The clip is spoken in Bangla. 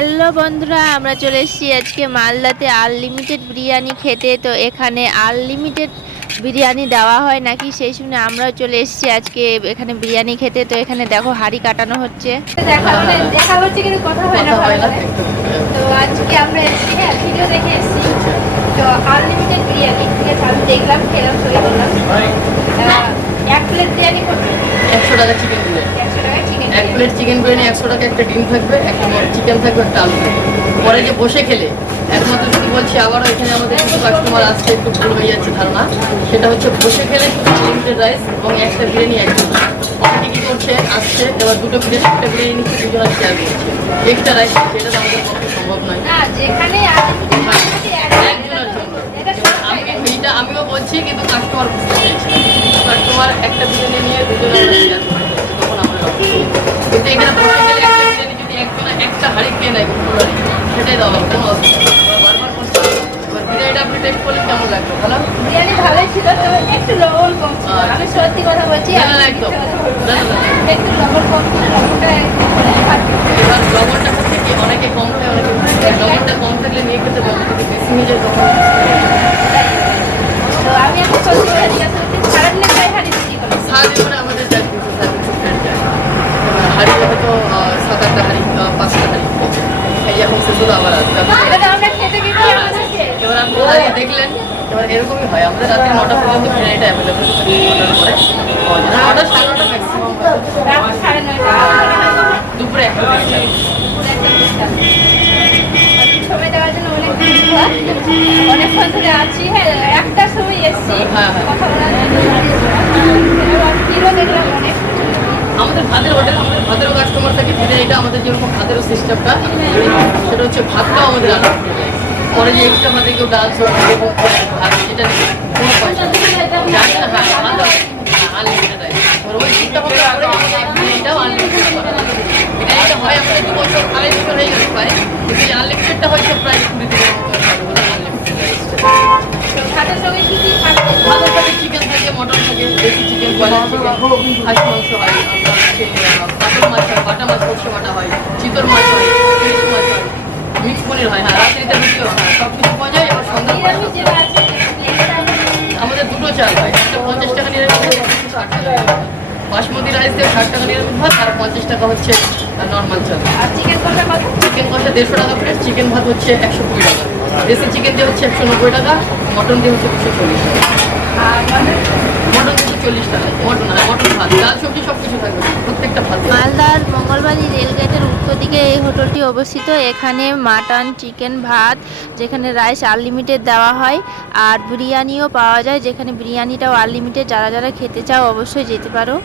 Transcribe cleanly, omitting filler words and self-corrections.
হ্যালো বন্ধুরা, আমরা চলে এসেছি আজকে মালদাতে আনলিমিটেড বিরিয়ানি খেতে। তো এখানে আনলিমিটেড বিরিয়ানি দেওয়া হয় নাকি সেই শুনে আমরাও চলে এসেছি আজকে এখানে বিরিয়ানি খেতে। তো এখানে দেখো হাঁড়ি কাটানো হচ্ছে, দেখা হচ্ছে কিন্তু কথা হয় না। তো আজকে আমরা এসেছি, হ্যাঁ ভিডিও দেখে এসেছি। তো আনলিমিটেড বিরিয়ানি ঠিক আছে, আমি দেখলাম, খেলাম, সই করলাম। এক প্লেট বিরিয়ানি করবে 100 টাকা চিকেন বিরিয়ানি, 100 টাকায় চিকেন এক প্লেট চিকেন বিরিয়ানি 100 টাকা, একটা ডিম থাকবে, একটা চিকেন থাকবে, একটা আলু থাকবে। পরে যে বসে খেলে একমাত্র যদি বলছি, আবারও এখানে আমাদের কিছু কাস্টমার আসছে, একটু ভুল হয়ে যাচ্ছে ধারণা। সেটা হচ্ছে বসে খেলে আনলিমিটেড রাইস এবং একটা বিরিয়ানি একজন। অনেকে কী করছে, আসছে এবার দুটো বিরিয়ানি, একটা বিরিয়ানি নিচ্ছে, দুজনে শেয়ার করছে এক্সট্রা রাইস, সেটা তো আমাদের পক্ষে সম্ভব নয়। যেখানে একজনের জন্য এইটা আমিও বলছি, কিন্তু কাস্টমার বুঝতে চাইছে না। কাস্টমার একটা বিরিয়ানি নিয়ে দুজনে আমরা শেয়ার করে দিচ্ছি, তখন আমরা কিন্তু এখানে বসে গেলে একটা বিরিয়ানি যদি একজনে একটা হাঁড়ি খেয়ে নেয়, সেটাই দেওয়া হবে, কোনো অসুবিধা নেই। বারবার করতে হবে। এবার বিরিয়ানিটা আপনি টেস্ট করলে কেমন লাগবে? ভালো বিরিয়ানি ভালোই ছিল, তবে একটু লবণ কম ছিল। আমি সত্যি কথা বলছি, না, না, একদম না, না, না। একটু লবণ কম ছিল, লবণটা এবার লবণটা হচ্ছে কি, অনেকে কম খায়, অনেকে বেশি খায়। লবণটা কম থাকলে নিয়ে খেতে পারবে, যদি বেশি নিয়ে যায় তখন তো আমি এখন সত্যি কথা জিজ্ঞাসা করছি, সারাদিনে প্রায় হাঁড়ি বিক্রি করি। সারাদিন মানে আমাদের যায় 200 প্লেট যায়। এবার হাঁড়ি হয়তো 7-8টা হাঁড়ি, 5টা হাঁড়ি এই এখন সেগুলো আবার আসবে। এটা তো আমরা খেতে গেলে আমাদেরকে এবার আপনি হাঁড়ি দেখলেন, এবার এরকমই হয় আমাদের রাত্রি 9টা পর্যন্ত বিরিয়ানিটা অ্যাভেলেবেল থাকে। 9টার পরে 9টা 9:30 ম্যাক্সিমাম, রাত 9:30 দুপুরে 1টা থেকে চাই। সময় দেওয়ার জন্য অনেক ধন্যবাদ। অনেকক্ষণ ধরে আছি, হ্যাঁ একটার সময় এসছি কথা বলার জন্য। ভিড়ও দেখলাম অনেক। আমাদের ভাতের হোটেল, আমাদের ভাতেরও কাস্টমার থাকে। বিরিয়ানিটা আমাদের যেরকম ভাতেরও সিস্টেমটা, সেটা হচ্ছে ভাতটাও আমাদের আলাদা পরে যে এক্সট্রা ভাতে কেউ ডাল সবজি ভাত, যেটা কোনো পয়সা জানি না। হ্যাঁ আনলিমিটেড রাইস, ওই চিন্তা ভাবনা করে বিরিয়ানিটাও আনলিমিটেড করা। বিরিয়ানিটা হয় আমাদের 2 বছর 2.5 বছর হয়ে গেছে প্রায়, কিন্তু এই আনলিমিটেডটা হয়েছে প্রায় 20 দিনের মতো আনলিমিটেড রাইসটা। ভাতের সঙ্গে কি কি থাকবে? ভাতের সাথে চিকেন থাকে, মটন থাকে, দেশি চিকেন, ব্রয়লার চিকেন, খাসি মাংস হয়, আমরা হচ্ছে কাতল মাছ হয়, বাটা মাছ, সরষে বাটা হয়, চিতল মাছ হয়, ইলিশ মাছ হয়, মিক্স পনির হয়। হ্যাঁ রাত্রিতে রুটিও হয়, সব কিছু পাওয়া যায়। এবার সন্ধ্যা আমাদের দুটো চাল হয়, একটা 50 টাকা নিরামিষ, 60 টাকা নিরামিষ। বাসমতি রাইস দিয়ে 60 টাকা নিরামিষ ভাত, আর 50 টাকা হচ্ছে নর্মাল চাল। আর চিকেন কষা কত? চিকেন কষা 150 টাকা প্লেট, চিকেন ভাত হচ্ছে 120 টাকা, দেশি চিকেন দিয়ে হচ্ছে 190 টাকা, মটন দিয়ে হচ্ছে 240 টাকা। আর মটন 240 টাকা, মটন ভাত, ডাল সবজি সব কিছু থাকবে প্রত্যেকটা ভাত। মালদার মঙ্গলবাড়ি রেলগেটের উত্তর দিকে এই হোটেলটি অবস্থিত। এখানে মাটন, চিকেন, ভাত, যেখানে রাইস আনলিমিটেড দেওয়া হয়, আর বিরিয়ানিও পাওয়া যায়, যেখানে বিরিয়ানিটাও আনলিমিটেড। যারা যারা খেতে চাও অবশ্যই যেতে পারো।